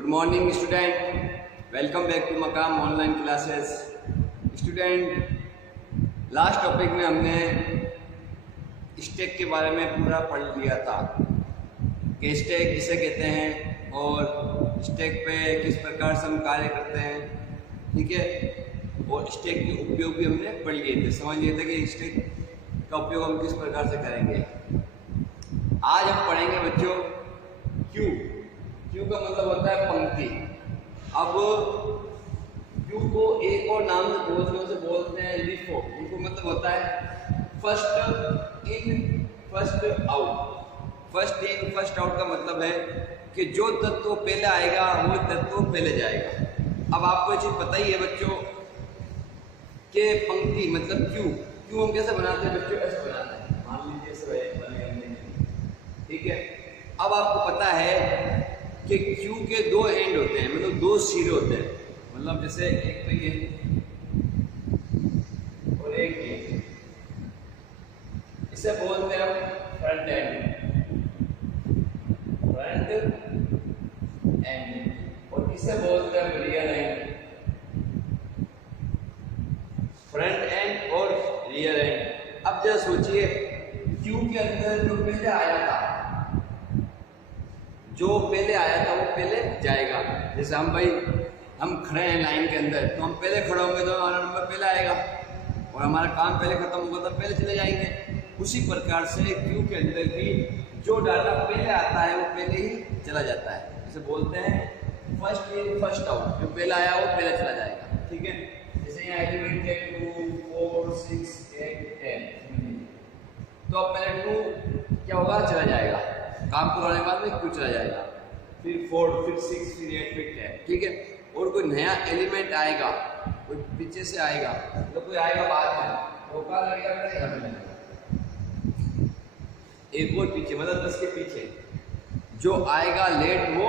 Good morning student, welcome back to Makam online classes. Student, last topic में हमने stack के बारे में पूरा पढ़ लिया था कि स्टैक किसे कहते हैं और स्टैक पे किस प्रकार से हम कार्य करते हैं, ठीक है। और स्टैक के उपयोग भी हमने पढ़ लिए थे, समझ लिए थे कि स्टैक का उपयोग हम किस प्रकार से करेंगे। आज हम पढ़ेंगे बच्चों क्यू। क्यू का मतलब होता है पंक्ति। अब क्यू को एक और नाम से बोलते हैं लिफो। लिफो मतलब होता है first in first out. First in first out का मतलब है कि जो तत्व पहले आएगा वो तत्व पहले जाएगा। अब आपको ये चीज पता ही है बच्चों कि पंक्ति मतलब क्यू। क्यू हम कैसे बनाते हैं बच्चों? ऐसे बनाते हैं, मान लीजिए ठीक है। अब आपको पता है कि क्यू के दो एंड होते हैं, मतलब दो सिरे होते हैं, मतलब जैसे एक तो ये और एक ये, इसे बोलते हैं हम फ्रंट एंड। फ्रंट एंड और इसे बोलते हैं हम रियर एंड। फ्रंट एंड और रियर एंड। अब जरा सोचिए, क्यू के अंदर जो पहले आया था वो पहले जाएगा। जैसे हम खड़े हैं लाइन के अंदर, तो हम पहले खड़े होंगे तो हमारा नंबर पहले आएगा और हमारा काम पहले खत्म होगा तो पहले चले जाएंगे। उसी प्रकार से क्यू के अंदर भी जो डाटा पहले आता है वो पहले ही चला जाता है। जैसे बोलते हैं फर्स्ट इन फर्स्ट आउट। जो पहले आया वो पहले चला जाएगा, ठीक है। जैसे यहाँ एलिमेंट है 2, 4, 6, 8, 10। तो अब पहले 2 क्या होगा? चला जाएगा, काम करने के बाद में क्यों चला जाएगा, फिर 4, फिर 6, फिर 8, फिर 10, ठीक है। और कोई नया एलिमेंट आएगा, कोई पीछे से आएगा, तो कोई आएगा बाद में, तो क्या लगेगा? एक और पीछे, मतलब 10 के पीछे जो आएगा लेट वो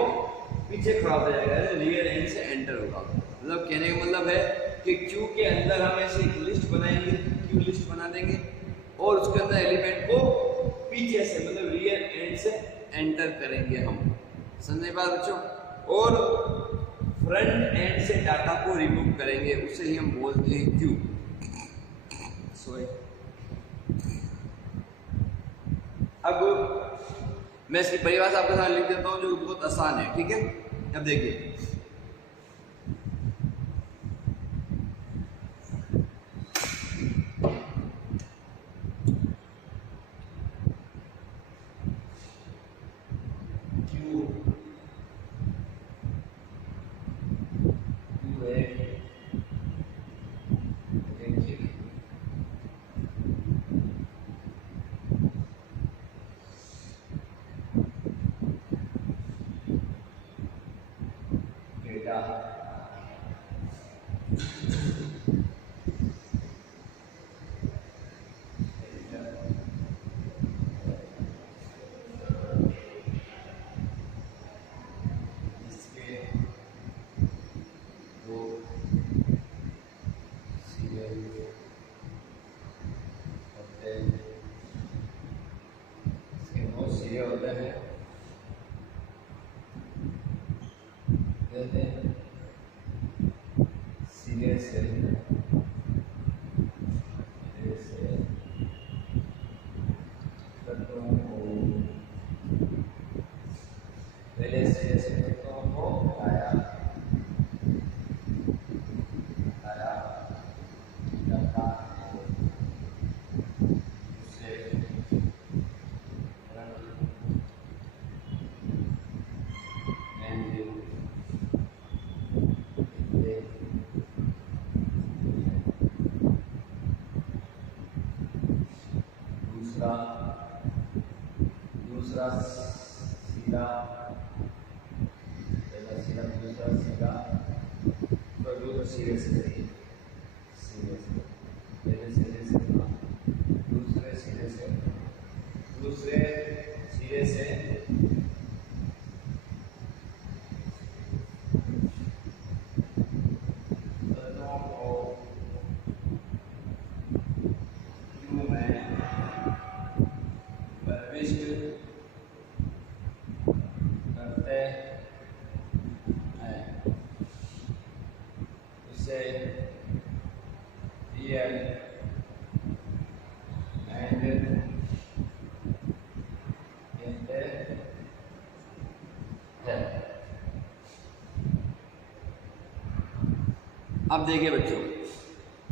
पीछे खड़ा हो जाएगा, रियर एंड से एंटर होगा। मतलब कहने का मतलब है कि क्यू के अंदर हम ऐसे एक लिस्ट बनाएंगे, क्यू लिस्ट बना देंगे और उसके अंदर एलिमेंट को पीछे से मतलब रियर एंड से एंटर करेंगे हम। समझने बात बच्चों? और फ्रंट एंड से डाटा को रिमूव करेंगे, उसे ही हम बोलते हैं क्यू। अब मैं इसकी परिभाषा आपके साथ लिख देता हूं जो बहुत आसान है, ठीक है। अब देखिए, होता है सीरियस दूसरा सीधा, दूसरा सीधा, तो दूसरा सीधे से दूसरे सीधे से करते जिसे रियल एंड अब देखिए बच्चों,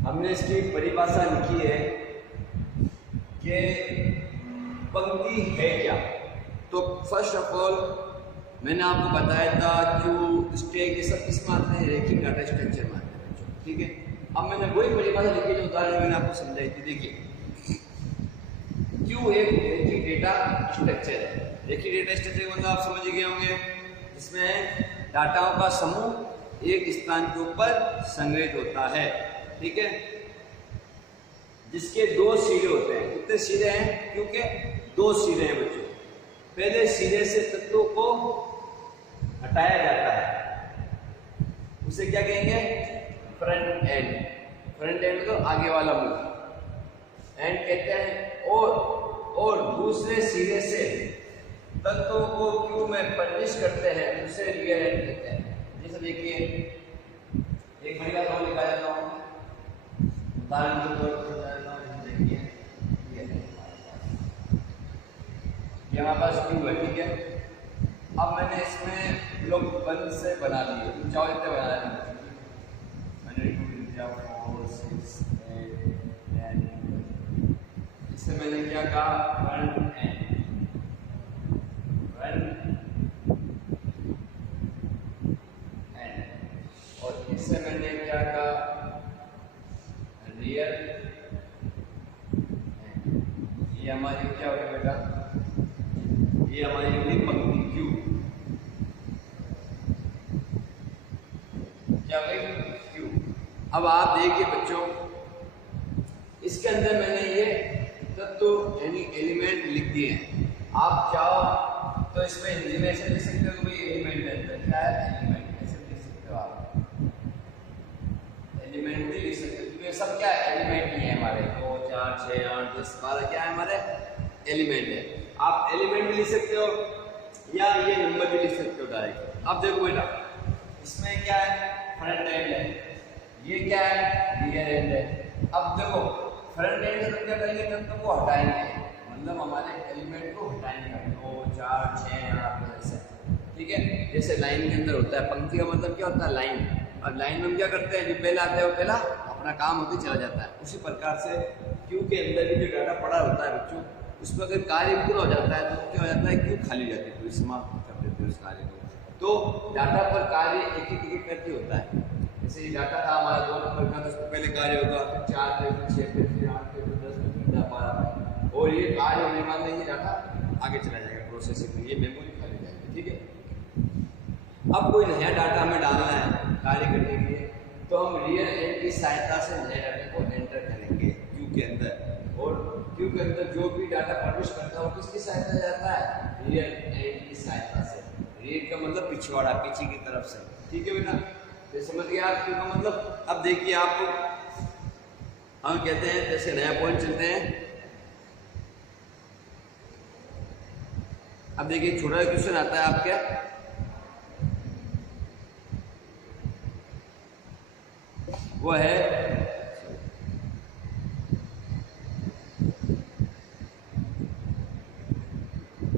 हमने इसकी परिभाषा लिखी है कि पंक्ति है क्या। तो फर्स्ट ऑफ ऑल मैंने आपको बताया था क्यू, स्टैक, ये सब किस में आते हैं, रैखिक डाटा स्ट्रक्चर में आते हैं बच्चों, ठीक है। अब मैंने वही परिभाषा लिखी जो उदाहरण मैंने आपको समझाई थी। देखिए क्यू एक रैखिक डेटा स्ट्रक्चर है। रैखिक डेटा स्ट्रक्चर मतलब आप समझ गए होंगे, जिसमें डाटाओं का समूह एक स्थान के ऊपर संग्रहित होता है, ठीक है, जिसके दो सिरे होते हैं। कितने सिरे हैं? क्योंकि दो सिरे हैं बच्चों। पहले सिरे से तत्वों को हटाया जाता है, उसे क्या कहेंगे? Front end. फ्रंट एंड तो आगे वाला मुंह एंड कहते हैं। और दूसरे सिरे से तत्वों को क्यू में प्रविष्ट करते हैं, उसे रियल एंड कहते हैं। जैसे देखिए एक बढ़िया तो लिखा जाता हूँ, उदाहरण के तौर पर देखिए ये हमारे पास क्यू है, ठीक है। अब मैंने इसमें ब्लॉक बंद से बना लिए, चाहो इतने बना लिए, मैंने 2 4 4 6 8 10। इससे मैंने क्या कहा? फ्रंट एंड, और इससे मैंने क्या कहा? रियल। ये हमारी क्या होगा बेटा? ये हमारी होगी पंक्ति क्यू। क्या भाई? क्यू। अब आप देखिए बच्चों, इसके अंदर मैंने ये तत्व यानी एलिमेंट लिख दिए हैं। आप चाहो तो इसमें हिंदी में ऐसे लिख सकते हो कि भाई एलिमेंट है, क्या है? एलिमेंट ऐसे लिख सकते हो आप, एलिमेंट भी लिख सकते हो, क्योंकि सब क्या है? एलिमेंट ही है हमारे। 2 4 6 8 10 12 क्या है हमारे? एलिमेंट है। आप एलिमेंट भी लिख सकते हो या ये नंबर भी लिख सकते हो डायरेक्ट। अब देखो बेटा, इसमें क्या है? फ्रंट एंड है, ये क्या है? रियर एंड है। अब देखो फ्रंट एंड से क्या करेंगे? तत्व को हटाएंगे, मतलब हमारे एलिमेंट को हटाएंगे। 2 4 6 8 ऐसे, ठीक है। जैसे लाइन के अंदर होता है, पंक्ति का मतलब क्या होता है? लाइन। और लाइन में हम क्या करते हैं? जो पहला आता है वो पहला अपना काम होते चला जाता है। उसी प्रकार से क्यू के अंदर भी जो डाटा पड़ा होता है बच्चों, उसमें अगर कार्य पूरा हो जाता है तो क्या हो जाता है? क्यू खाली हो जाती है, पूरी समाप्त कर देते हैं उस कार्य को। तो डाटा पर कार्य एक एक करके होता है। जैसे ये डाटा था हमारा 2 नंबर का, तो उसमें पहले कार्य होगा, फिर 4 पे, फिर 6 पे, फिर 8 पे, फिर 10 पे, फिर 12 पे, और ये कार्य होने के बाद में ये डाटा आगे चला जाएगा प्रोसेसिंग में, ये मेमोरी खाली जाएगी, ठीक है। अब कोई नया डाटा हमें डालना है कार्य करने के लिए, तो हम रियल एंड की सहायता से नए डाटे को एंटर करेंगे क्यू के अंदर। और क्यू के अंदर जो भी डाटा प्रवेश करता है वो किसकी सहायता से जाता है? रियल एंड की सहायता से। रियल का मतलब पिछवाड़ा, पीछे की तरफ से, ठीक है बेटा। तो समझ गया आप क्यू का मतलब। अब देखिए आप, हम कहते हैं जैसे नया पॉइंट चलते हैं। अब देखिए छोटा क्वेश्चन आता है आपके, वो है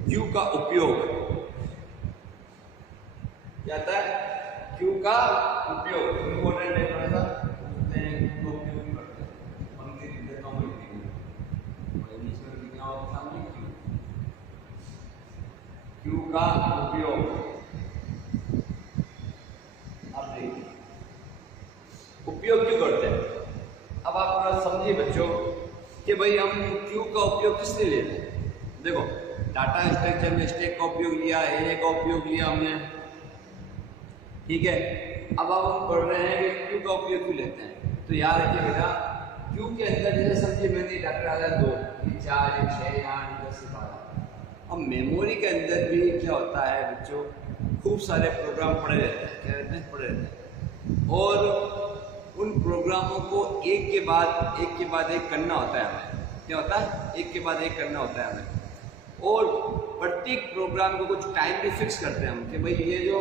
क्यू का उपयोग। क्या आता है? क्यू का उपयोग इंपॉर्टेंट है, थोड़ा सा पूछते हैं क्यू का उपयोग क्यों करते हैं। पंक्ति लिख देता हूँ मैं, इंग्लिश में लिखना होगा सामने क्यू का उपयोग। अब देखिए उपयोग क्यों करते हैं। अब आप थोड़ा समझिए बच्चों कि भाई हम क्यू का उपयोग किस लिए लेते हैं। देखो डाटा स्ट्रक्चर में स्टैक का उपयोग लिया, एरे का उपयोग लिया हमने, ठीक है। अब हम पढ़ रहे हैं कि क्यू का उपयोग क्यों लेते हैं। तो याद रखिए बेटा, क्यू के अंदर जैसे समझिए मैंने डाटा डाला 2, 4, 6, 8, 10, 12। अब मेमोरी के अंदर भी क्या होता है बच्चों, खूब सारे प्रोग्राम पड़े रहते हैं। क्या रहते हैं? पड़े रहते हैं। और उन प्रोग्रामों को एक के बाद एक करना होता है हमें। क्या होता है? एक के बाद एक करना होता है हमें। और प्रत्येक प्रोग्राम को कुछ टाइम भी फिक्स करते हैं हम कि भाई ये जो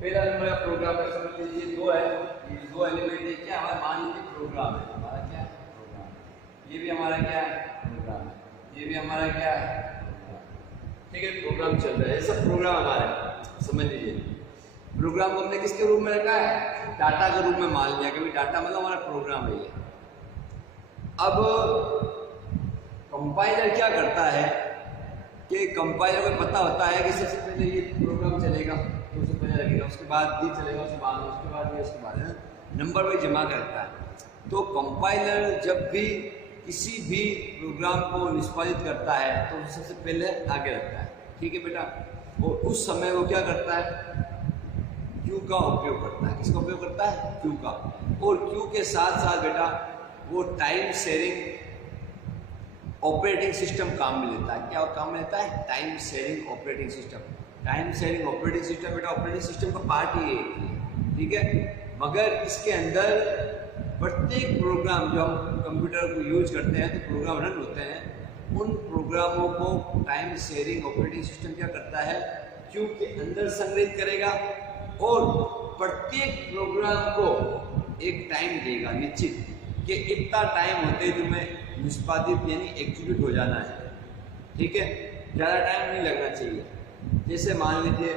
पहला नंबर का प्रोग्राम है, समझ लीजिए दो है, ये दो एलिमेंट है, क्या हमारा मान लीजिए प्रोग्राम है, हमारा क्या है प्रोग्राम, ये भी हमारा क्या है प्रोग्राम है, ये भी हमारा क्या है प्रोग्राम, ठीक है, प्रोग्राम चल रहा है, ये सब प्रोग्राम हमारा है, समझ लीजिए। प्रोग्राम को हमने किसके रूप में रखा है, डाटा के रूप में मान लिया, क्योंकि डाटा मतलब हमारा प्रोग्राम है ये। अब कंपाइलर क्या करता है कि कंपाइलर को पता होता है कि सबसे पहले ये प्रोग्राम चलेगा तो उससे पहले लगेगा, उसके बाद ये चलेगा, उसके बाद ये, उसके बाद नंबर वही जमा करता है। तो कंपाइलर जब भी किसी भी प्रोग्राम को निष्पादित करता है तो सबसे पहले आगे रखता है, ठीक है बेटा। और उस समय वो क्या करता है, क्यू का उपयोग करता है। किसका उपयोग करता है, क्यू का। और क्यू के साथ साथ बेटा वो टाइम शेयरिंग ऑपरेटिंग सिस्टम काम में लेता है। क्या काम में लेता है, time sharing operating system. Time sharing operating system बेटा ऑपरेटिंग सिस्टम का पार्ट ही है, ठीक है। मगर इसके अंदर प्रत्येक प्रोग्राम जो हम कंप्यूटर को यूज करते हैं तो प्रोग्राम रन होते हैं, उन प्रोग्रामों को टाइम शेयरिंग ऑपरेटिंग सिस्टम क्या करता है, क्यू के अंदर संग्रहित करेगा और प्रत्येक प्रोग्राम को एक टाइम देगा निश्चित कि इतना टाइम होते तुम्हें निष्पादित यानी एग्जीक्यूट हो जाना है, ठीक है, ज़्यादा टाइम नहीं लगना चाहिए। जैसे मान लीजिए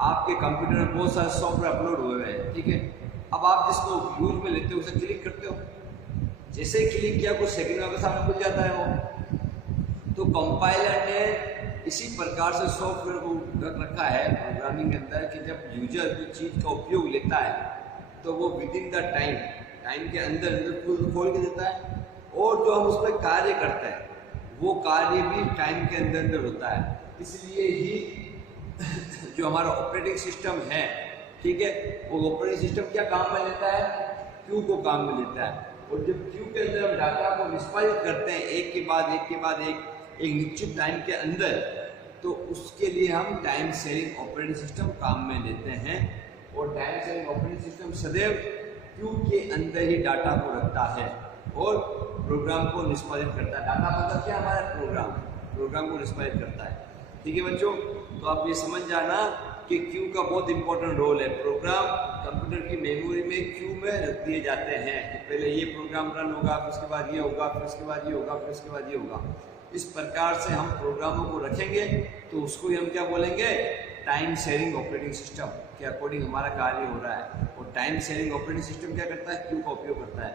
आपके कंप्यूटर में बहुत सारे सॉफ्टवेयर अपलोड हुए हैं, ठीक है। अब आप जिसको यूज में लेते हो उसे क्लिक करते हो, जैसे ही क्लिक किया कुछ सेकंड में सामने खुल जाता है वो। तो कंपाइलर ने इसी प्रकार से सॉफ्टवेयर को रख रखा है प्रोग्रामिंग के अंदर कि जब यूजर कोई चीज़ का उपयोग लेता है तो वो विद इन द टाइम के अंदर खोल के देता है, और जो हम उस पर कार्य करते हैं वो कार्य भी टाइम के अंदर होता है। इसलिए ही जो हमारा ऑपरेटिंग सिस्टम है, ठीक है, वो ऑपरेटिंग सिस्टम क्या काम में लेता है, क्यू को काम में लेता है। और जब क्यू के अंदर हम डाटा को निष्पादित करते हैं एक के बाद एक निश्चित टाइम के अंदर, तो उसके लिए हम टाइम शेयरिंग ऑपरेटिंग सिस्टम काम में लेते हैं। और टाइम शेयरिंग ऑपरेटिंग सिस्टम सदैव क्यू के अंदर ही डाटा को रखता है और प्रोग्राम को निष्पादित करता है। डाटा मतलब क्या, हमारा प्रोग्राम को निष्पादित करता है, ठीक है बच्चों। तो आप ये समझ जाना कि क्यू का बहुत इंपॉर्टेंट रोल है। प्रोग्राम कंप्यूटर की मेमोरी में क्यू में रख दिए जाते हैं कि पहले ये प्रोग्राम रन होगा, फिर उसके बाद ये होगा, फिर उसके बाद ये होगा, फिर उसके बाद ये होगा। इस प्रकार से हम प्रोग्रामों को रखेंगे तो उसको ही हम क्या बोलेंगे, टाइम शेयरिंग ऑपरेटिंग सिस्टम के अकॉर्डिंग हमारा कार्य हो रहा है। और टाइम शेयरिंग ऑपरेटिंग सिस्टम क्या करता है, क्यू का उपयोग करता है।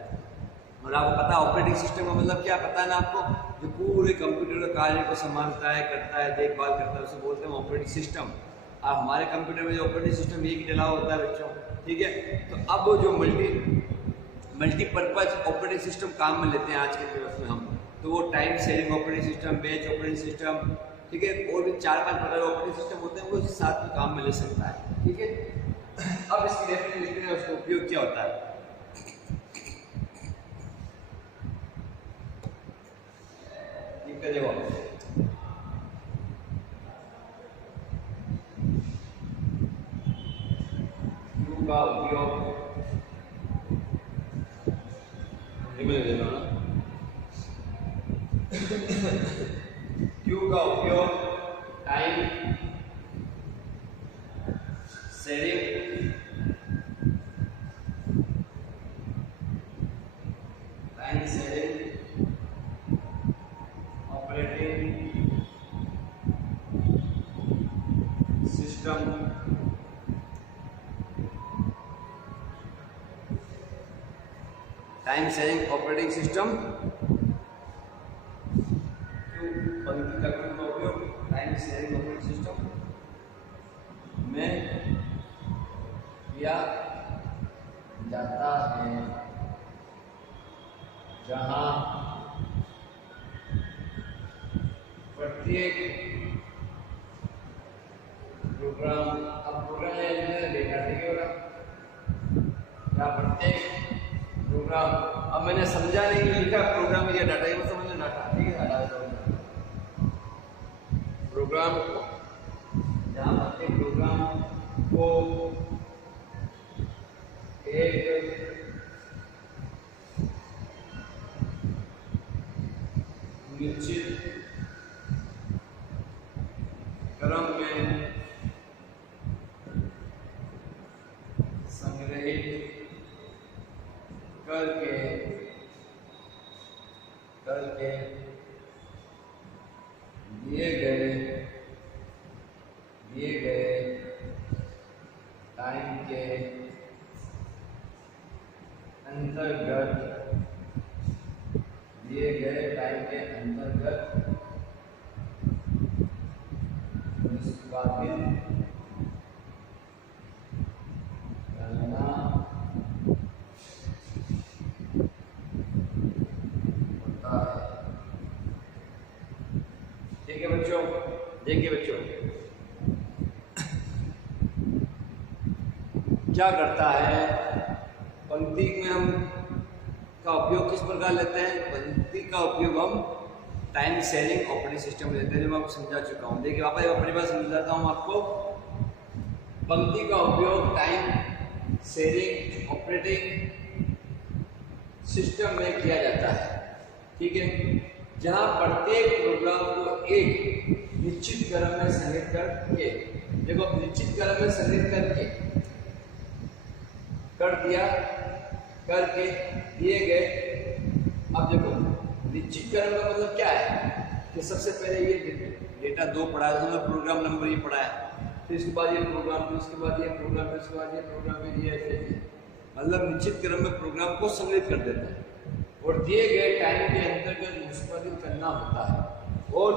और आपको पता है ऑपरेटिंग सिस्टम का मतलब क्या पता है ना आपको, जो पूरे कंप्यूटर कार्य को संभालता है, करता है, देखभाल करता है, उसे बोलते हैं ऑपरेटिंग सिस्टम। अब हमारे कंप्यूटर में जो ऑपरेटिंग सिस्टम एक ही डला होता है बच्चों, ठीक है। तो अब जो मल्टीपर्पज ऑपरेटिंग सिस्टम काम में लेते हैं आज के दिवस में हम, तो वो time sharing operating system, batch operating system, ठीक है, और भी 4-5 प्रकार के ऑपरेटिंग सिस्टम होते हैं, वो इस साथ में काम में ले सकता है, ठीक है। अब इसकी डेफिनेशन लिखते हैं, उसका उपयोग क्या होता है। देखो क्यू का उपयोग क्यू का उपयोग time sharing operating system time sharing operating system पंक्ति तकनीक का उपयोग टाइम शेयरिंग ऑपरेटिंग सिस्टम में किया जाता है, जहां प्रत्येक प्रोग्राम, अब प्रोग्राम डेटा, ठीक है, या प्रत्येक प्रोग्राम, अब मैंने समझाने के लिए लिखा प्रोग्राम या डाटा, ये समझ लो डाटा, ठीक है, प्रोग्राम जहाँ प्रत्येक प्रोग्राम को एक निश्चित दिए गए टाइम के अंतर्गत निष्पादित करना होता है। ठीक है बच्चों, देखिए बच्चों क्या करता है, पंक्ति में हम का उपयोग किस प्रकार लेते हैं, पंक्ति का उपयोग हम टाइम शेयरिंग ऑपरेटिंग सिस्टम लेते हैं, जो मैं आपको समझा चुका हूँ। देखिए वापस अपनी बात समझाता हूँ आपको। पंक्ति का उपयोग टाइम शेयरिंग ऑपरेटिंग सिस्टम में किया जाता है, ठीक है, जहाँ प्रत्येक प्रोग्राम को एक निश्चित क्रम में संग्रहित करके, देखो निश्चित क्रम में संग्रहित करके कर दिया करके दिए गए। अब देखो निश्चित क्रम का मतलब क्या है कि सबसे पहले ये डेटा 2 पढ़ा है, मतलब प्रोग्राम नंबर ये पढ़ा है, फिर इसके बाद ये प्रोग्राम, फिर इसके बाद ये प्रोग्राम, फिर इसके बाद ये प्रोग्राम, फिर ये मतलब निश्चित क्रम में प्रोग्राम को संग्रहित कर देता है और दिए गए टाइम के अंतर्गत निष्पादित करना होता है। और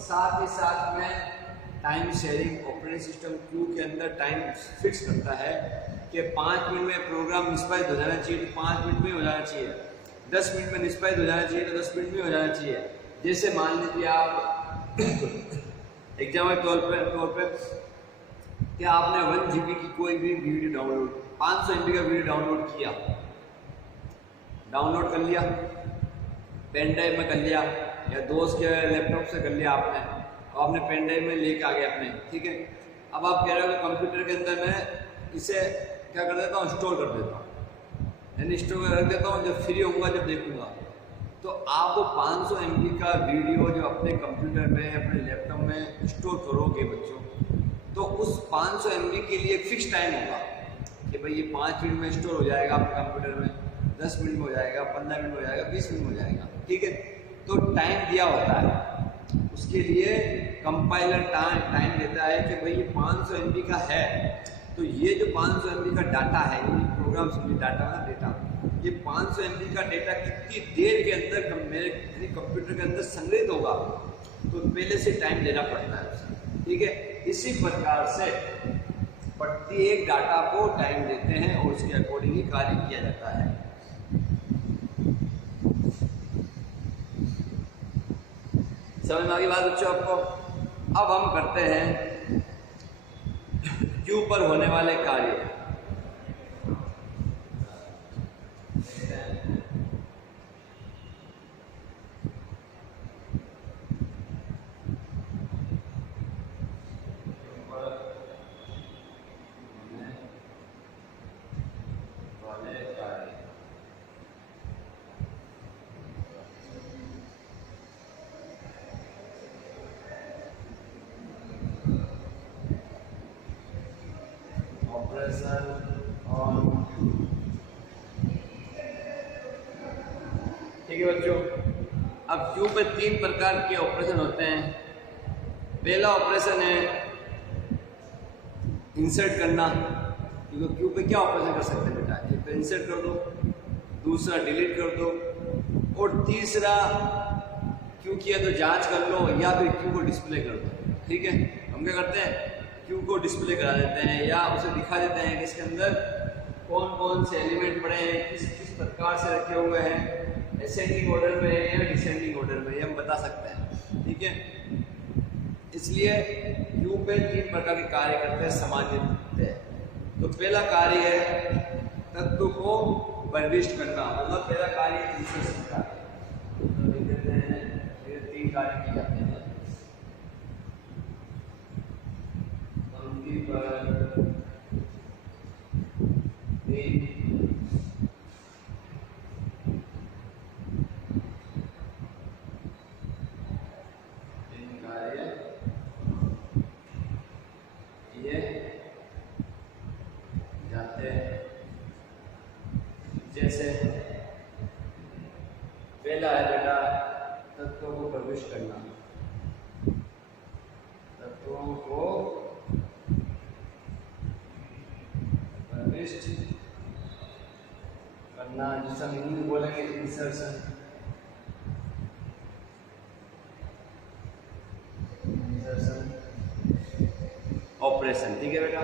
साथ ही साथ में time sharing operating system Q के अंदर टाइम फिक्स करता है कि 5 मिनट में प्रोग्राम निष्पादित हो जाना चाहिए तो 5 मिनट में हो जाना चाहिए, 10 मिनट में निष्पादित हो जाना चाहिए तो 10 मिनट में हो जाना चाहिए। जैसे मान लीजिए आप एग्जाम्पल के तौर पे कि आपने 1 GB की कोई भी वीडियो डाउनलोड, 500 MB का वीडियो डाउनलोड कर लिया, पेन ड्राइव में कर लिया या दोस्त के लैपटॉप से कर लिया आपने पेन ड्राइव में लेके आ गए अपने, ठीक है। अब आप कह रहे हो कि कंप्यूटर के अंदर मैं इसे क्या कर देता हूँ, स्टोर कर देता हूँ, यानी स्टोर कर रख देता हूँ, जब फ्री होऊंगा जब देखूंगा। तो आप वो 500 MB का वीडियो जो अपने कंप्यूटर में अपने लैपटॉप में स्टोर करोगे बच्चों, तो उस 500 MB के लिए फिक्स टाइम होगा कि भाई ये 5 मिनट में स्टोर हो जाएगा आपके कंप्यूटर में, 10 मिनट में हो जाएगा, 15 मिनट में हो जाएगा, 20 मिनट में हो जाएगा, ठीक है। तो टाइम दिया होता है, उसके लिए कंपाइलर टाइम देता है कि भाई ये 500 MB का है, तो ये जो 500 MB का डाटा है, ये प्रोग्राम समझिए डाटा ना डेटा, ये 500 MB का डेटा कितनी देर के अंदर मेरे कंप्यूटर के अंदर संग्रहित होगा, तो पहले से टाइम देना पड़ता है उसे, ठीक है। इसी प्रकार से प्रत्येक डाटा को टाइम देते हैं और उसके अकॉर्डिंग ही कार्य किया जाता है। समझ में आ गई बात बच्चों आपको? अब हम करते हैं क्यू पर होने वाले कार्य। ठीक है बच्चों, अब क्यू पे 3 प्रकार के ऑपरेशन होते हैं। पहला ऑपरेशन है इंसर्ट करना, क्योंकि क्यू पे क्या ऑपरेशन कर सकते हैं बेटा, एक तो इंसर्ट कर दो, दूसरा डिलीट कर दो, और तीसरा क्यू किया तो जांच कर लो, या फिर क्यू को डिस्प्ले कर दो, ठीक है। हम क्या करते हैं, क्यू को डिस्प्ले करा देते हैं या उसे दिखा देते हैं कि इसके अंदर कौन कौन से एलिमेंट पड़े हैं, किस किस प्रकार से रखे हुए हैं, असेंडिंग ऑर्डर में या डिसेंडिंग ऑर्डर में, ये हम बता सकते हैं, ठीक है। इसलिए क्यू पे 3 प्रकार के कार्य करते हैं सामान्य। तो पहला कार्य है तत्व को प्रविष्ट करना, मतलब पहला कार्य इंसर्शन का, तो लिख देते हैं, ये 3 कार्य किए जाते हैं। पंक्ति पर जैसे पहला है बेटा तत्वों को प्रविष्ट करना, तत्वों को करना, जिसे हम हिंदी में बोलेंगे इंसर्शन, ऑपरेशन। ठीक है बेटा,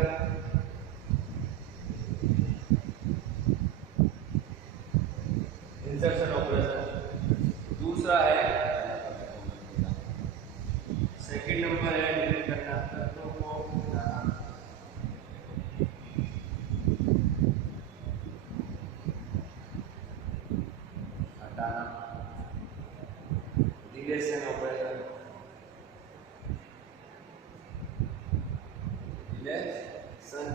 इंसर्शन ऑपरेशन। दूसरा है, सेकंड नंबर है डिलीट करना, तत्वों को हटाना, डिलीशन ऑपरेशन, डिलीशन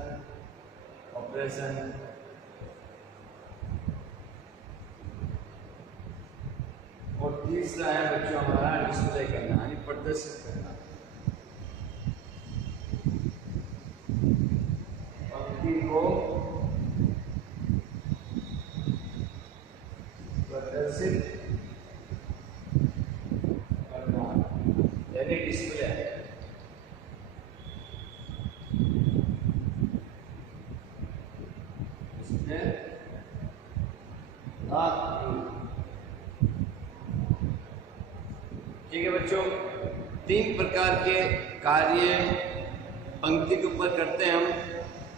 ऑपरेशन। और तीसरा है बच्चों हमारा डिस्प्ले करना, यानी प्रदर्शित करना, पंक्ति को प्रदर्शित करना, यानी डिस्प्ले। ठीक है बच्चों, 3 प्रकार के कार्य पंक्ति के ऊपर करते हैं हम।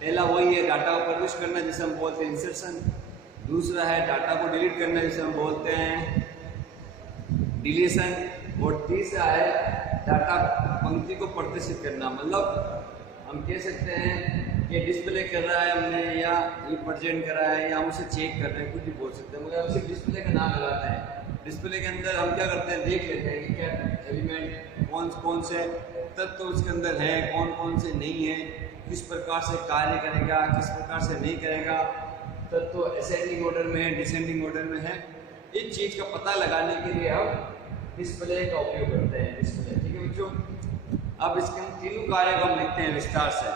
पहला वही है डाटा को प्रविष्ट करना, जिसे हम बोलते हैं इंसर्शन। दूसरा है डाटा को डिलीट करना, जिसे हम बोलते हैं डिलीशन। और तीसरा है डाटा पंक्ति को प्रदर्शित करना, मतलब हम कह सकते हैं कि डिस्प्ले कर रहा है हमने, या रिप्रेजेंट कर रहा है, या हम उसे चेक कर रहे हैं, कुछ भी बोल सकते हैं, मगर हम सिर्फ डिस्प्ले का नाम लगाते हैं। डिस्प्ले के अंदर हम क्या करते हैं, देख लेते हैं कि क्या एलिमेंट कौन से तत्व तो उसके अंदर है, कौन से नहीं है, किस प्रकार से कार्य करेगा, किस प्रकार से नहीं करेगा, तत्व असेंडिंग ऑर्डर में है, डिसेंडिंग ऑर्डर में है। इस चीज़ का पता लगाने के लिए हम डिस्प्ले का उपयोग करते हैं, डिस्प्ले। ठीक है बच्चों, अब इसके हम तीनों कार्य को हम लिखते हैं विस्तार से।